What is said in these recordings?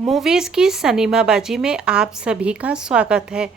Movies की सिनेमाबाजी में आप सभी का स्वागत है।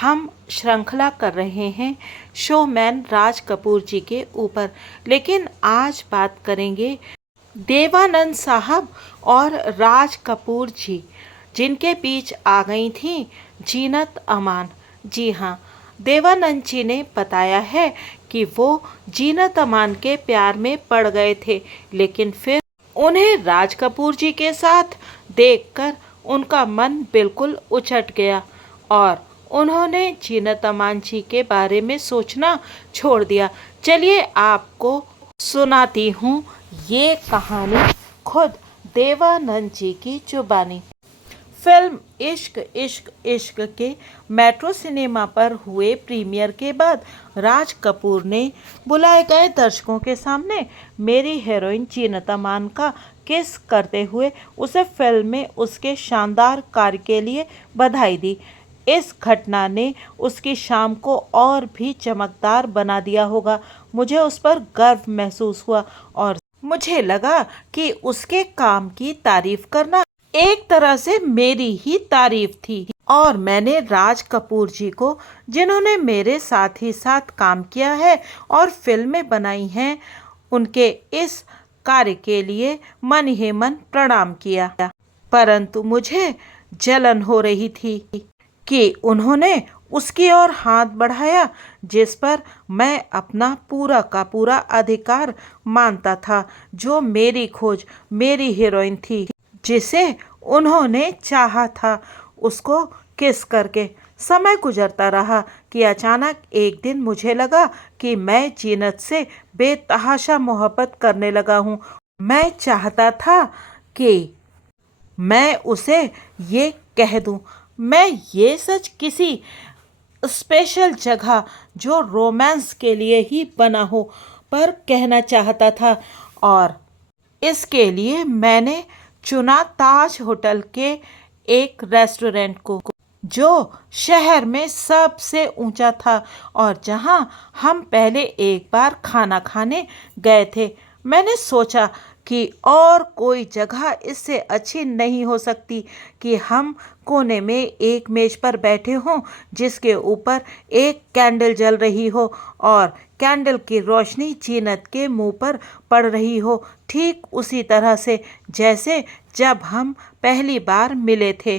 हम श्रृंखला कर रहे हैं शोमैन राज कपूर जी के ऊपर, लेकिन आज बात करेंगे देवानंद साहब और राज कपूर जी, जिनके बीच आ गई थी जीनत अमान। जी हाँ, देवानंद जी ने बताया है कि वो जीनत अमान के प्यार में पड़ गए थे, लेकिन फिर उन्हें राज कपूर जी के साथ देखकर उनका मन बिल्कुल उचट गया और उन्होंने जीनत अमान जी के बारे में सोचना छोड़ दिया। चलिए आपको सुनाती हूँ ये कहानी खुद देवानंद जी की जुबानी। फिल्म इश्क इश्क इश्क के मेट्रो सिनेमा पर हुए प्रीमियर के बाद राज कपूर ने बुलाए गए दर्शकों के सामने मेरी हीरोइन जीनत अमान का किस करते हुए उसे फिल्म में उसके शानदार कार्य के लिए बधाई दी। इस घटना ने उसकी शाम को और भी चमकदार बना दिया होगा। मुझे उस पर गर्व महसूस हुआ और मुझे लगा कि उसके काम की तारीफ करना एक तरह से मेरी ही तारीफ थी। और मैंने राज कपूर जी को, जिन्होंने मेरे साथ ही साथ काम किया है और फिल्में बनाई हैं, उनके इस कार्य के लिए मन ही मन प्रणाम किया। परंतु मुझे जलन हो रही थी कि उन्होंने उसकी ओर हाथ बढ़ाया जिस पर मैं अपना पूरा का पूरा अधिकार मानता था, जो मेरी खोज, मेरी हीरोइन थी, जिसे उन्होंने चाहा था। उसको किस करके समय गुजरता रहा कि अचानक एक दिन मुझे लगा कि मैं जीनत से बेतहाशा मोहब्बत करने लगा हूँ। मैं चाहता था कि मैं उसे ये कह दूँ। मैं ये सच किसी स्पेशल जगह जो रोमांस के लिए ही बना हो पर कहना चाहता था, और इसके लिए मैंने चुना ताज होटल के एक रेस्टोरेंट को, जो शहर में सबसे ऊंचा था और जहां हम पहले एक बार खाना खाने गए थे। मैंने सोचा कि और कोई जगह इससे अच्छी नहीं हो सकती कि हम कोने में एक मेज पर बैठे हों जिसके ऊपर एक कैंडल जल रही हो और कैंडल की रोशनी जीनत के मुंह पर पड़ रही हो, ठीक उसी तरह से जैसे जब हम पहली बार मिले थे।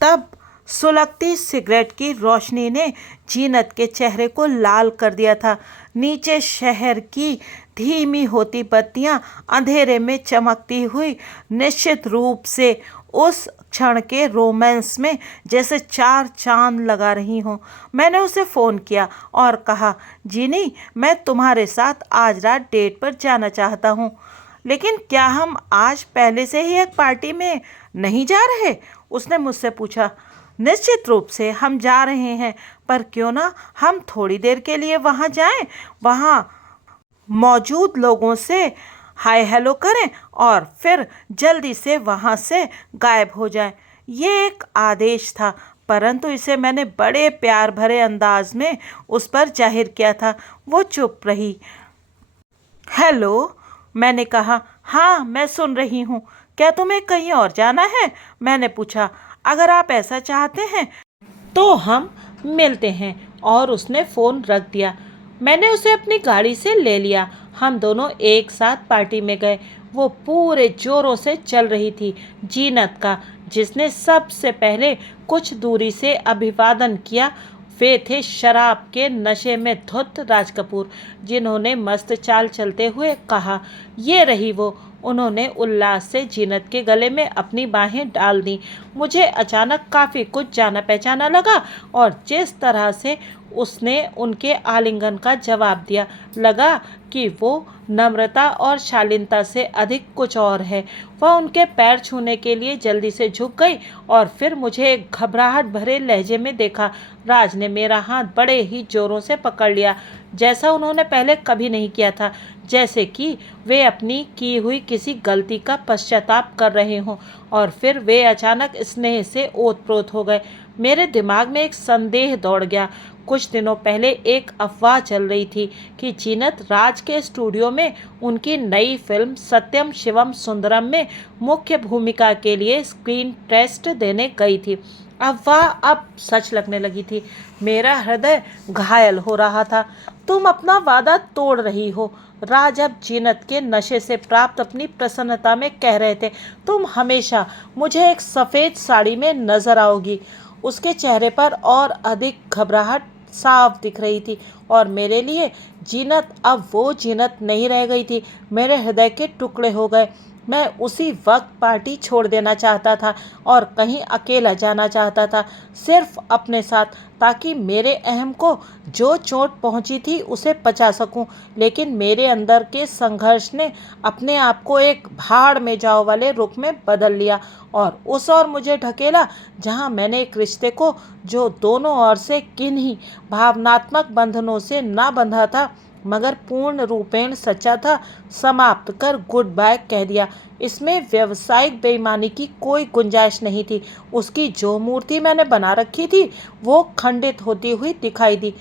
तब सुलगती सिगरेट की रोशनी ने जीनत के चेहरे को लाल कर दिया था। नीचे शहर की धीमी होती बत्तियां अंधेरे में चमकती हुई निश्चित रूप से उस क्षण के रोमांस में जैसे चार चांद लगा रही हों। मैंने उसे फ़ोन किया और कहा, जीनी, मैं तुम्हारे साथ आज रात डेट पर जाना चाहता हूँ, लेकिन क्या हम आज पहले से ही एक पार्टी में नहीं जा रहे? उसने मुझसे पूछा। निश्चित रूप से हम जा रहे हैं, पर क्यों ना हम थोड़ी देर के लिए वहाँ जाएं, वहाँ मौजूद लोगों से हाय हेलो करें और फिर जल्दी से वहाँ से गायब हो जाएं। ये एक आदेश था, परंतु इसे मैंने बड़े प्यार भरे अंदाज में उस पर जाहिर किया था। वो चुप रही। हेलो, मैंने कहा। हाँ, मैं सुन रही हूँ। क्या तुम्हें कहीं और जाना है? मैंने पूछा। अगर आप ऐसा चाहते हैं तो हम मिलते हैं। और उसने फ़ोन रख दिया। मैंने उसे अपनी गाड़ी से ले लिया। हम दोनों एक साथ पार्टी में गए। वो पूरे जोरों से चल रही थी। जीनत का, जिसने सबसे पहले कुछ दूरी से अभिवादन किया, वे थे शराब के नशे में धुत राज कपूर, जिन्होंने मस्त चाल चलते हुए कहा, ये रही वो। उन्होंने उल्लास से जीनत के गले में अपनी बाहें डाल दी। मुझे अचानक काफ़ी कुछ जाना पहचाना लगा और जिस तरह से उसने उनके आलिंगन का जवाब दिया, लगा कि वो नम्रता और शालीनता से अधिक कुछ और है। वह उनके पैर छूने के लिए जल्दी से झुक गई और फिर मुझे एक घबराहट भरे लहजे में देखा। राज ने मेरा हाथ बड़े ही जोरों से पकड़ लिया, जैसा उन्होंने पहले कभी नहीं किया था, जैसे कि वे अपनी की हुई किसी गलती का पश्चाताप कर रहे हों। और फिर वे अचानक स्नेह से ओतप्रोत हो गए। मेरे दिमाग में एक संदेह दौड़ गया। कुछ दिनों पहले एक अफवाह चल रही थी कि जीनत राज के स्टूडियो में उनकी नई फिल्म सत्यम शिवम सुंदरम में मुख्य भूमिका के लिए स्क्रीन टेस्ट देने गई थी। अफवाह अब सच लगने लगी थी। मेरा हृदय घायल हो रहा था। तुम अपना वादा तोड़ रही हो, राज अब जीनत के नशे से प्राप्त अपनी प्रसन्नता में कह रहे थे। तुम हमेशा मुझे एक सफ़ेद साड़ी में नजर आओगी। उसके चेहरे पर और अधिक घबराहट साफ दिख रही थी और मेरे लिए जीनत अब वो जीनत नहीं रह गई थी। मेरे हृदय के टुकड़े हो गए। मैं उसी वक्त पार्टी छोड़ देना चाहता था और कहीं अकेला जाना चाहता था, सिर्फ अपने साथ, ताकि मेरे अहम को जो चोट पहुंची थी उसे पचा सकूं। लेकिन मेरे अंदर के संघर्ष ने अपने आप को एक भाड़ में जाओ वाले रुख में बदल लिया और उस ओर मुझे ढकेला जहां मैंने एक रिश्ते को, जो दोनों ओर से किन्हीं भावनात्मक बंधनों से ना बंधा था मगर पूर्ण रूपेण सच्चा था, समाप्त कर गुड बाय कह दिया। इसमें व्यावसायिक बेईमानी की कोई गुंजाइश नहीं थी। उसकी जो मूर्ति मैंने बना रखी थी वो खंडित होती हुई दिखाई दी।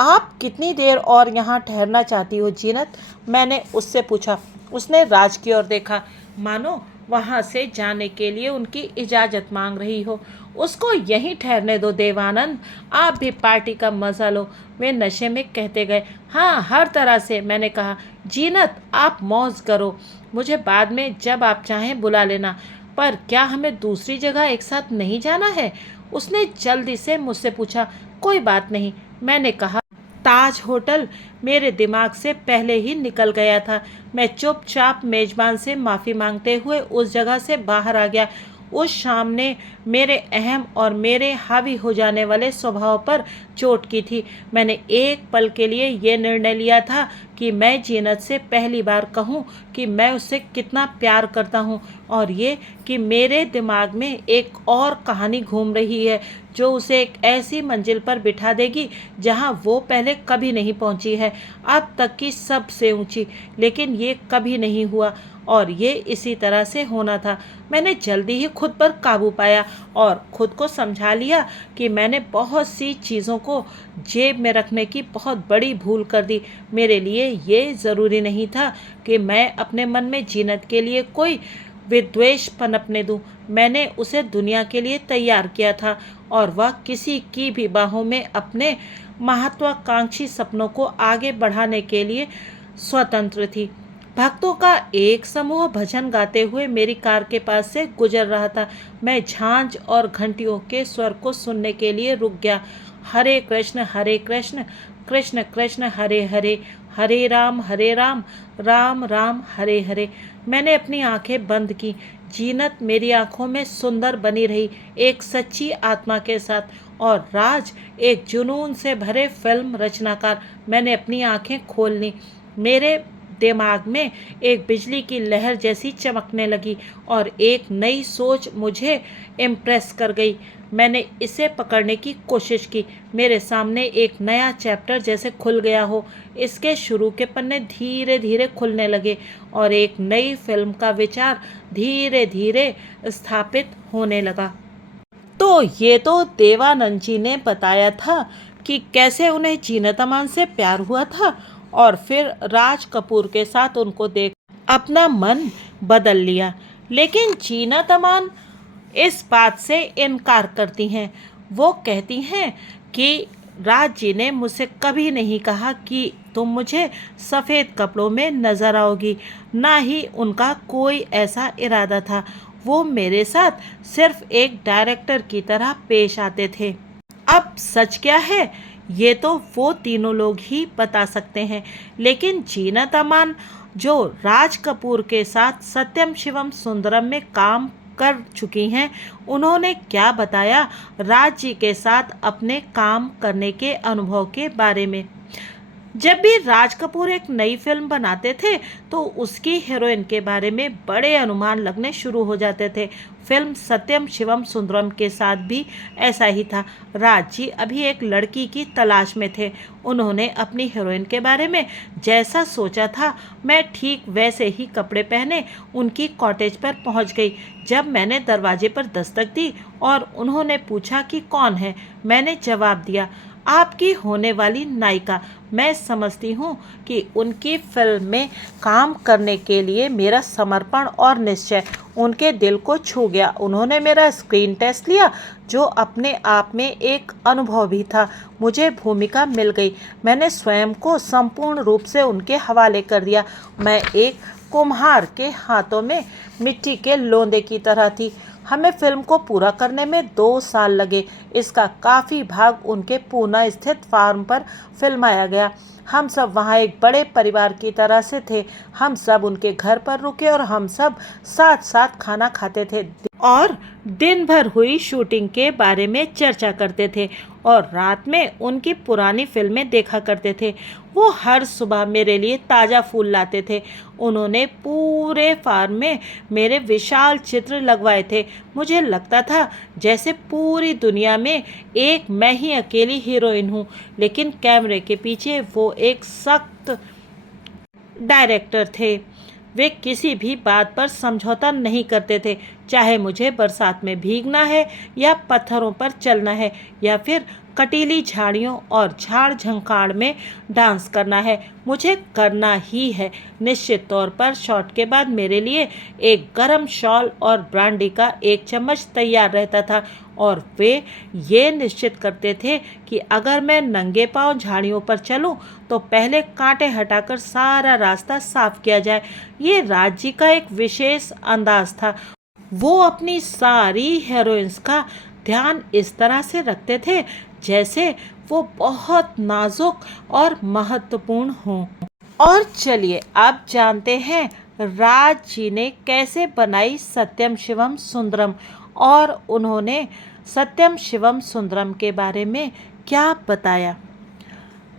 आप कितनी देर और यहाँ ठहरना चाहती हो जीनत? मैंने उससे पूछा। उसने राज की ओर देखा, मानो वहाँ से जाने के लिए उनकी इजाज़त मांग रही हो। उसको यहीं ठहरने दो देवानंद, आप भी पार्टी का मज़ा लो, वे नशे में कहते गए। हाँ, हर तरह से, मैंने कहा। जीनत, आप मौज करो, मुझे बाद में जब आप चाहें बुला लेना, पर क्या हमें दूसरी जगह एक साथ नहीं जाना है? उसने जल्दी से मुझसे पूछा। कोई बात नहीं, मैंने कहा। ताज होटल मेरे दिमाग से पहले ही निकल गया था। मैं चुपचाप मेजबान से माफ़ी मांगते हुए उस जगह से बाहर आ गया। उस शाम ने मेरे अहम और मेरे हावी हो जाने वाले स्वभाव पर चोट की थी। मैंने एक पल के लिए ये निर्णय लिया था कि मैं जीनत से पहली बार कहूँ कि मैं उससे कितना प्यार करता हूँ, और ये कि मेरे दिमाग में एक और कहानी घूम रही है जो उसे एक ऐसी मंजिल पर बिठा देगी जहाँ वो पहले कभी नहीं पहुँची है, अब तक की सबसे ऊँची। लेकिन ये कभी नहीं हुआ और ये इसी तरह से होना था। मैंने जल्दी ही खुद पर काबू पाया और खुद को समझा लिया कि मैंने बहुत सी चीज़ों को जेब में रखने की बहुत बड़ी भूल कर दी। मेरे लिए ये ज़रूरी नहीं था कि मैं अपने मन में जीनत के लिए कोई विद्वेष पनपने दूं। मैंने उसे दुनिया के लिए तैयार किया था और वह किसी की भी बाहों में अपने महत्वाकांक्षी सपनों को आगे बढ़ाने के लिए स्वतंत्र थी। भक्तों का एक समूह भजन गाते हुए मेरी कार के पास से गुजर रहा था। मैं झांझ और घंटियों के स्वर को सुनने के लिए रुक गया। हरे कृष्ण कृष्ण कृष्ण हरे हरे, हरे राम राम राम हरे हरे। मैंने अपनी आंखें बंद की। जीनत मेरी आंखों में सुंदर बनी रही, एक सच्ची आत्मा के साथ, और राज एक जुनून से भरे फिल्म रचनाकार। मैंने अपनी आंखें खोल ली। मेरे दिमाग में एक बिजली की लहर जैसी चमकने लगी और एक नई सोच मुझे इम्प्रेस कर गई। मैंने इसे पकड़ने की कोशिश की। मेरे सामने एक नया चैप्टर जैसे खुल गया हो। इसके शुरू के पन्ने धीरे धीरे खुलने लगे और एक नई फिल्म का विचार धीरे धीरे स्थापित होने लगा। तो ये तो देवानंद जी ने बताया था कि कैसे उन्हें जीनत अमान से प्यार हुआ था और फिर राज कपूर के साथ उनको देख अपना मन बदल लिया। लेकिन जीनत अमान इस बात से इनकार करती हैं। वो कहती हैं कि राज जी ने मुझसे कभी नहीं कहा कि तुम मुझे सफ़ेद कपड़ों में नज़र आओगी, ना ही उनका कोई ऐसा इरादा था। वो मेरे साथ सिर्फ एक डायरेक्टर की तरह पेश आते थे। अब सच क्या है ये तो वो तीनों लोग ही बता सकते हैं। लेकिन जीनत अमान, जो राज कपूर के साथ सत्यम शिवम सुंदरम में काम कर चुकी हैं, उन्होंने क्या बताया राज जी के साथ अपने काम करने के अनुभव के बारे में। जब भी राज कपूर एक नई फिल्म बनाते थे तो उसकी हीरोइन के बारे में बड़े अनुमान लगने शुरू हो जाते थे। फिल्म सत्यम शिवम सुंदरम के साथ भी ऐसा ही था। राज जी अभी एक लड़की की तलाश में थे। उन्होंने अपनी हीरोइन के बारे में जैसा सोचा था, मैं ठीक वैसे ही कपड़े पहने उनकी कॉटेज पर पहुंच गई। जब मैंने दरवाजे पर दस्तक दी और उन्होंने पूछा कि कौन है, मैंने जवाब दिया, आपकी होने वाली नायिका। मैं समझती हूँ कि उनकी फिल्म में काम करने के लिए मेरा समर्पण और निश्चय उनके दिल को छू गया। उन्होंने मेरा स्क्रीन टेस्ट लिया, जो अपने आप में एक अनुभव भी था। मुझे भूमिका मिल गई। मैंने स्वयं को संपूर्ण रूप से उनके हवाले कर दिया। मैं एक कुम्हार के हाथों में मिट्टी के लोंदे की तरह थी। हमें फिल्म को पूरा करने में 2 साल लगे। इसका काफ़ी भाग उनके पूना स्थित फार्म पर फिल्माया गया। हम सब वहाँ एक बड़े परिवार की तरह से थे। हम सब उनके घर पर रुके और हम सब साथ साथ खाना खाते थे और दिन भर हुई शूटिंग के बारे में चर्चा करते थे और रात में उनकी पुरानी फिल्में देखा करते थे। वो हर सुबह मेरे लिए ताज़ा फूल लाते थे। उन्होंने पूरे फार्म में मेरे विशाल चित्र लगवाए थे। मुझे लगता था जैसे पूरी दुनिया में एक मैं ही अकेली हीरोइन हूँ, लेकिन कैमरे के पीछे वो एक सख्त डायरेक्टर थे। वे किसी भी बात पर समझौता नहीं करते थे, चाहे मुझे बरसात में भीगना है या पत्थरों पर चलना है या फिर कटीली झाड़ियों और झाड़ झंकाड़ में डांस करना है, मुझे करना ही है। निश्चित तौर पर शॉट के बाद मेरे लिए एक गरम शॉल और ब्रांडी का एक चम्मच तैयार रहता था और वे ये निश्चित करते थे कि अगर मैं नंगे पांव झाड़ियों पर चलूं तो पहले कांटे हटाकर सारा रास्ता साफ किया जाए। ये राज जी का एक विशेष अंदाज था। वो अपनी सारी हीरोइंस का ध्यान इस तरह से रखते थे जैसे वो बहुत नाजुक और महत्वपूर्ण हों। और चलिए अब जानते हैं राज जी ने कैसे बनाई सत्यम शिवम सुंदरम और उन्होंने सत्यम शिवम सुंदरम के बारे में क्या बताया।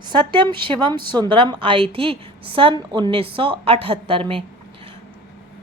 सत्यम शिवम सुंदरम आई थी सन 1978 में।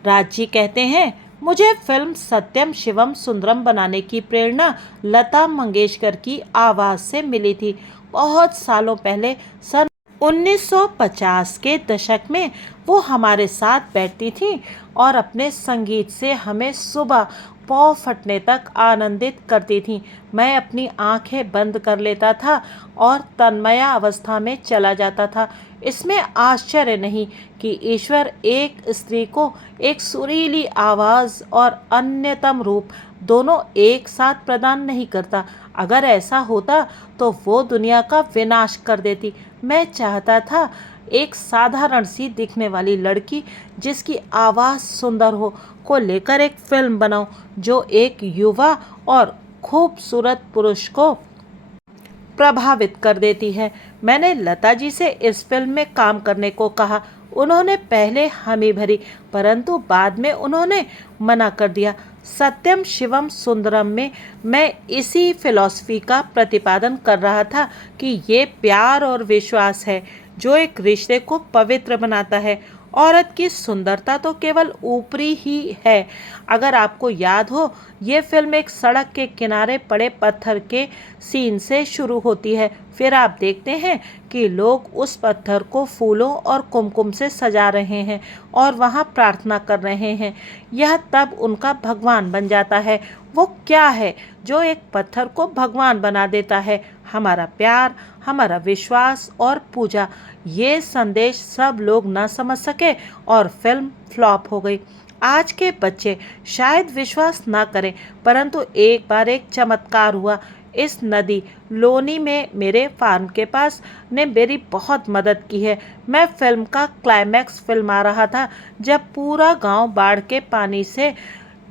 राज जी कहते हैं, मुझे फिल्म सत्यम शिवम सुंदरम बनाने की प्रेरणा लता मंगेशकर की आवाज़ से मिली थी। बहुत सालों पहले सन 1950 के दशक में वो हमारे साथ बैठती थी और अपने संगीत से हमें सुबह पौ फटने तक आनंदित करती थी। मैं अपनी आंखें बंद कर लेता था और तन्मया अवस्था में चला जाता था। इसमें आश्चर्य नहीं कि ईश्वर एक स्त्री को एक सुरीली आवाज़ और अन्यतम रूप दोनों एक साथ प्रदान नहीं करता। अगर ऐसा होता तो वो दुनिया का विनाश कर देती। मैं चाहता था एक साधारण सी दिखने वाली लड़की जिसकी आवाज़ सुंदर हो को लेकर एक फिल्म बनाऊं जो एक युवा और खूबसूरत पुरुष को प्रभावित कर देती है। मैंने लता जी से इस फिल्म में काम करने को कहा। उन्होंने पहले हामी भरी, परंतु बाद में उन्होंने मना कर दिया। सत्यम शिवम सुंदरम में मैं इसी फिलॉसफी का प्रतिपादन कर रहा था कि ये प्यार और विश्वास है जो एक रिश्ते को पवित्र बनाता है। औरत की सुंदरता तो केवल ऊपरी ही है। अगर आपको याद हो, ये फिल्म एक सड़क के किनारे पड़े पत्थर के सीन से शुरू होती है। फिर आप देखते हैं कि लोग उस पत्थर को फूलों और कुमकुम से सजा रहे हैं और वहाँ प्रार्थना कर रहे हैं। यह तब उनका भगवान बन जाता है। वो क्या है जो एक पत्थर को भगवान बना देता है? हमारा प्यार, हमारा विश्वास और पूजा। ये संदेश सब लोग न समझ सके और फिल्म फ्लॉप हो गई। आज के बच्चे शायद विश्वास ना करें, परंतु एक बार एक चमत्कार हुआ। इस नदी लोनी में मेरे फार्म के पास ने मेरी बहुत मदद की है। मैं फिल्म का क्लाइमैक्स फिल्मा रहा था जब पूरा गांव बाढ़ के पानी से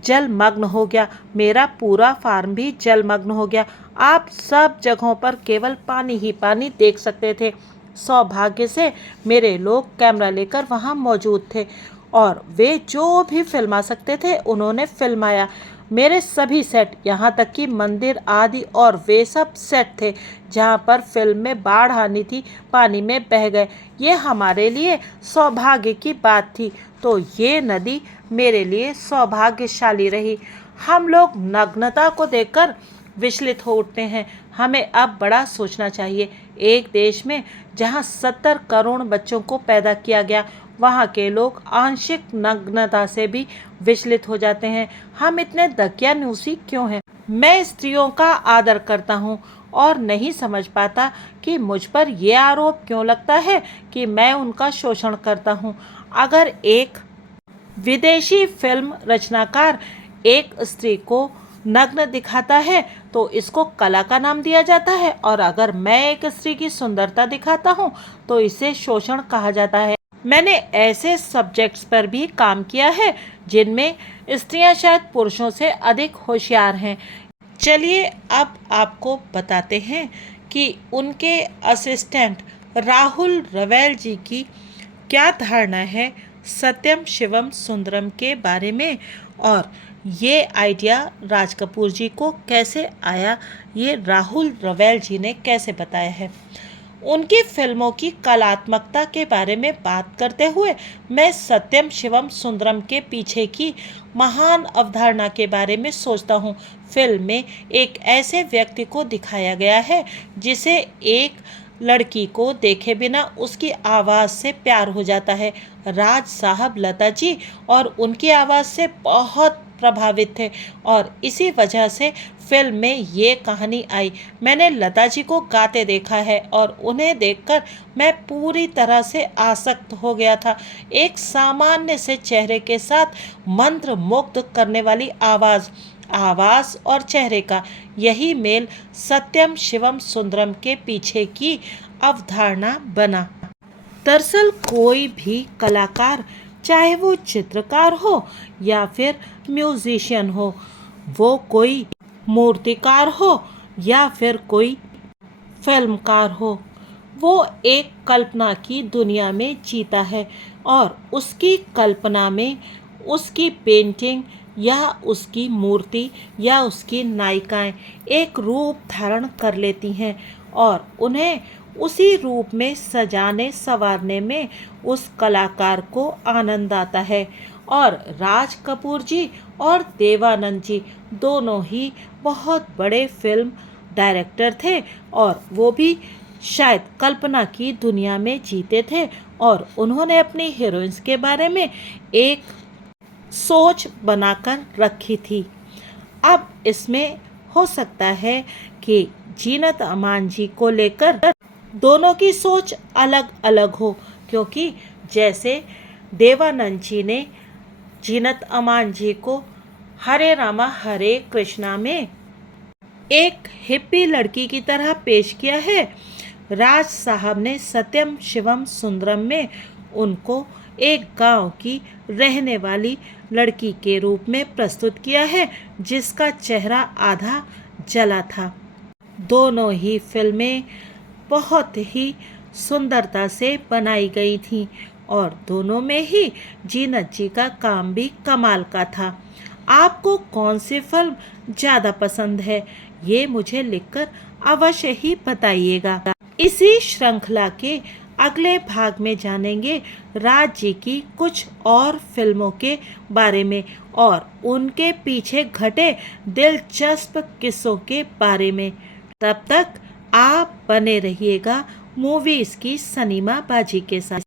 जलमग्न हो गया। मेरा पूरा फार्म भी जलमग्न हो गया। आप सब जगहों पर केवल पानी ही पानी देख सकते थे। सौभाग्य से मेरे लोग कैमरा लेकर वहाँ मौजूद थे और वे जो भी फिल्मा सकते थे उन्होंने फिल्माया। मेरे सभी सेट, यहाँ तक कि मंदिर आदि और वे सब सेट थे जहाँ पर फिल्म में बाढ़ आनी थी, पानी में बह गए। ये हमारे लिए सौभाग्य की बात थी। तो ये नदी मेरे लिए सौभाग्यशाली रही। हम लोग नग्नता को देखकर विचलित हो उठते हैं। हमें अब बड़ा सोचना चाहिए। एक देश में जहाँ 70 करोड़ बच्चों को पैदा किया गया, वहाँ के लोग आंशिक नग्नता से भी विचलित हो जाते हैं। हम इतने दकियानूसी क्यों हैं? मैं स्त्रियों का आदर करता हूँ और नहीं समझ पाता कि मुझ पर यह आरोप क्यों लगता है कि मैं उनका शोषण करता हूँ। अगर एक विदेशी फिल्म रचनाकार एक स्त्री को नग्न दिखाता है तो इसको कला का नाम दिया जाता है, और अगर मैं एक स्त्री की सुंदरता दिखाता हूँ तो इसे शोषण कहा जाता है। मैंने ऐसे सब्जेक्ट्स पर भी काम किया है जिनमें स्त्रियां शायद पुरुषों से अधिक होशियार हैं। चलिए अब आपको बताते हैं कि उनके असिस्टेंट राहुल रवेल जी की क्या धारणा है सत्यम शिवम सुंदरम के बारे में, और ये आइडिया राज कपूर जी को कैसे आया, ये राहुल रवेल जी ने कैसे बताया है। उनकी फिल्मों की कलात्मकता के बारे में बात करते हुए मैं सत्यम शिवम सुंदरम के पीछे की महान अवधारणा के बारे में सोचता हूँ। फिल्म में एक ऐसे व्यक्ति को दिखाया गया है जिसे एक लड़की को देखे बिना उसकी आवाज़ से प्यार हो जाता है। राज साहब लता जी और उनकी आवाज़ से बहुत प्रभावित थे और इसी वजह से फिल्म में ये कहानी आई। मैंने लता जी को गाते देखा है और उन्हें देखकर मैं पूरी तरह से आसक्त हो गया था। एक सामान्य से चेहरे के साथ मंत्र मुग्ध करने वाली आवाज़ और चेहरे का यही मेल सत्यम शिवम सुंदरम के पीछे की अवधारणा बना। दरअसल कोई भी कलाकार, चाहे वो चित्रकार हो या फिर म्यूजिशियन हो, वो कोई मूर्तिकार हो या फिर कोई फिल्मकार हो, वो एक कल्पना की दुनिया में जीता है और उसकी कल्पना में उसकी पेंटिंग या उसकी मूर्ति या उसकी नायिकाएं एक रूप धारण कर लेती हैं और उन्हें उसी रूप में सजाने संवारने में उस कलाकार को आनंद आता है। और राज कपूर जी और देवानंद जी दोनों ही बहुत बड़े फिल्म डायरेक्टर थे और वो भी शायद कल्पना की दुनिया में जीते थे और उन्होंने अपनी हीरोइंस के बारे में एक सोच बनाकर रखी थी। अब इसमें हो सकता है कि जीनत अमान जी को लेकर दोनों की सोच अलग अलग हो, क्योंकि जैसे देवानंद जी ने जीनत अमान जी को हरे रामा हरे कृष्णा में एक हिप्पी लड़की की तरह पेश किया है, राज साहब ने सत्यम शिवम सुंदरम में उनको एक गांव की रहने वाली लड़की के रूप में प्रस्तुत किया है जिसका चेहरा आधा जला था। दोनों ही फिल्में बहुत ही सुंदरता से बनाई गई थीं और दोनों में ही जीनत जी का काम भी कमाल का था। आपको कौन सी फिल्म ज़्यादा पसंद है, ये मुझे लिखकर अवश्य ही बताइएगा। इसी श्रृंखला के अगले भाग में जानेंगे राज जी की कुछ और फिल्मों के बारे में और उनके पीछे घटे दिलचस्प किस्सों के बारे में। तब तक आप बने रहिएगा मूवीज़ की सिनेमा बाजी के साथ।